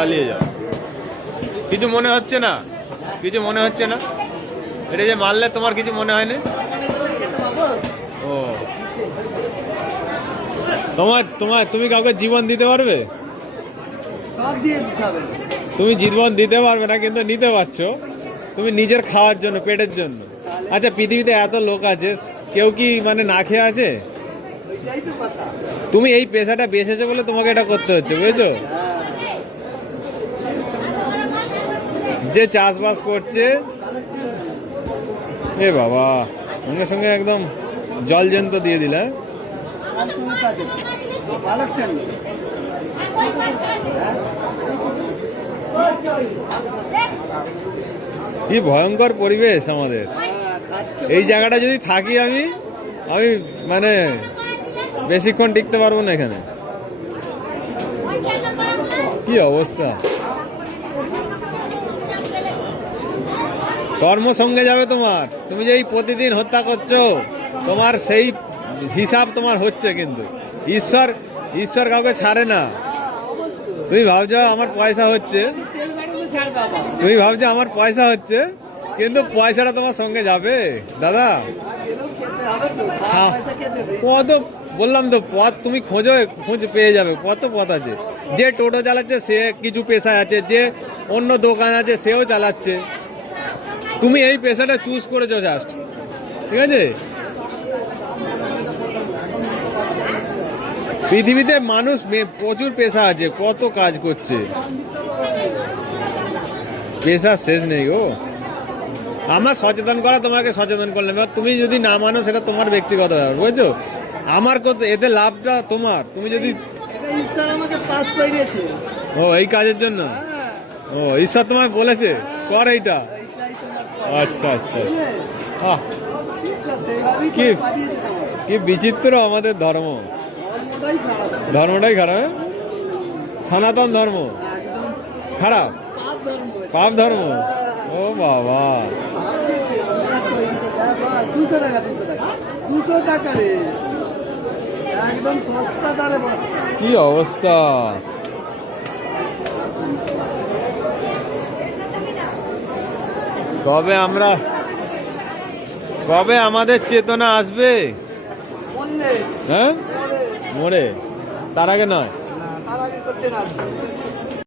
চালিয়ে যাও। কিছু মনে হচ্ছে না? কিছু মনে হচ্ছে না? এটা যে মারলে তোমার কিছু মনে হয়নি? ও তুমি কাউকে জীবন দিতে পারবে? তুমি জীবন দিতে পারবে না, কিন্তু নিতে পারছো তুমি নিজের খাওয়ার জন্য, পেটের জন্য। আচ্ছা, পৃথিবীতে এত লোক আছে, কেউ কি মানে না খেয়ে আছে? তুমি এই পেশাটা বেছেছো বলে তোমাকে এটা করতে হচ্ছে, বুঝেছো? যে চাষবাস করছে, এ বাবা, সঙ্গে সঙ্গে একদম জল জ্যান্ত দিয়ে দিলে। কি ভয়ঙ্কর পরিবেশ আমাদের এই জায়গাটা। যদি থাকি আমি মানে বেশিক্ষণ টিকতে পারবো না এখানে। কি অবস্থা! কর্ম সঙ্গে যাবে তোমার। তুমি যে এই প্রতিদিন হত্যা করছো, তোমার সেই হিসাব তোমার হচ্ছে। কিন্তু ঈশ্বর কাউকে ছাড়ে না। তুমি ভাবছো আমার পয়সা হচ্ছে, কিন্তু পয়সাটা তোমার সঙ্গে যাবে দাদা। কত বললাম তো, পথ তুমি খোঁজ পেয়ে যাবে। কত পথ আছে। যে টোটো চালাচ্ছে সে কিছু পেশায় আছে, যে অন্য দোকান আছে সেও চালাচ্ছে। তুমি এই পেশাটা চুজ করেছো জাস্ট, ঠিক আছে? পৃথিবীতে মানুষ প্রচুর পেশা আছে, কত কাজ করছে, পেশার শেষ নেই গো। আমার সচেতন করা, তোমাকে সচেতন করলাম। এবার তুমি যদি না মানো সেটা তোমার ব্যক্তিগত ব্যাপার, বুঝছো? আমার কত এতে লাভটা তোমার। তুমি যদি ও এই কাজের জন্য, ও ঈশ্বর তোমায় বলেছে কর এইটা। আচ্ছা আচ্ছা, কি বিচিত্র আমাদের ধর্ম। ধর্মটাই খারাপ। সনাতন ধর্ম খারাপ, পাপ ধর্ম। ও বাবা, 200 টাকা রে, একদম সস্তা দারে বস্তা। কি অবস্থা! কবে আমাদের চেতনা আসবে? হ্যাঁ, মরে। তার আগে নয়।